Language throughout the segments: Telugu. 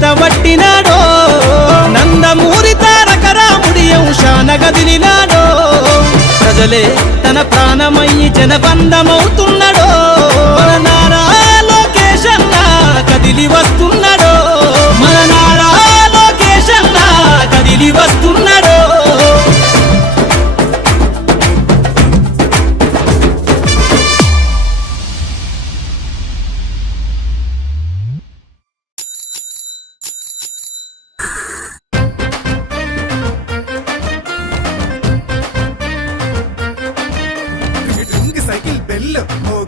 చేత నందమూరి తారక రాముడి అంశాన గదిలినాడో ప్రజలే తన ప్రాణమయ్యి జనబంధమవుతున్నాడో? మన నారా లోకేష్ కదిలి వస్తున్నాడో? మన నారా లోకేష్ కదిలి వస్తున్నా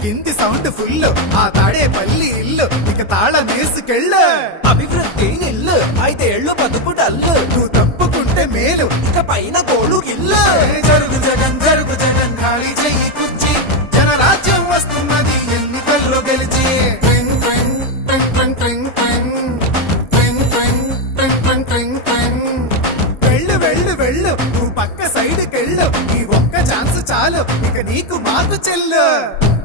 గింది సౌండ్ ఫుల్. ఆ తాడే పల్లి ఇల్లు ఇక తాళ మేసుకెళ్ళు అభివృద్ధి ఇల్లు అయితే ఎళ్ళు బతుకు డల్లు. నువ్వు తప్పుకుంటే మేలు ఇక పైన కోడు ఇల్లు జరుగు జగన్ జరుగు జగన్ ఖాళీ చెయ్యి కుర్చి. జనరాజ్యం వస్తున్నది ఎన్నికల్లో గెలిచి. వెళ్ళు ఇక నీకు మాకు చెల్లు.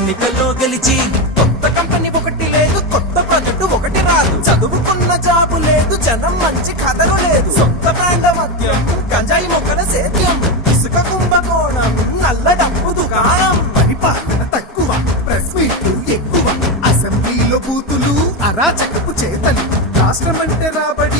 ఎన్నికల్లో గెలిచి కొత్త కంపెనీ ఒకటి లేదు కొత్త ప్రాజెక్టు ఒకటి రాదు. చదువుకున్న జాబు లేదు జనం మంచి కథలు లేదు. సొంత బ్రాండ్ మద్యం గంజాయి మొక్కల సేద్యం ఇసుక కుంభకోణం నల్ల డబ్బు దుకాణం. పరిపాలన తక్కువ ప్రెస్ మీట్లు ఎక్కువ అసెంబ్లీలో బూతులు అరాచకపు చేతలు. రాష్ట్రం అంటే రాబడి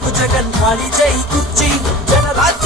జగన్ ఖాళీ చేయి కుర్చీ. జనరాజ్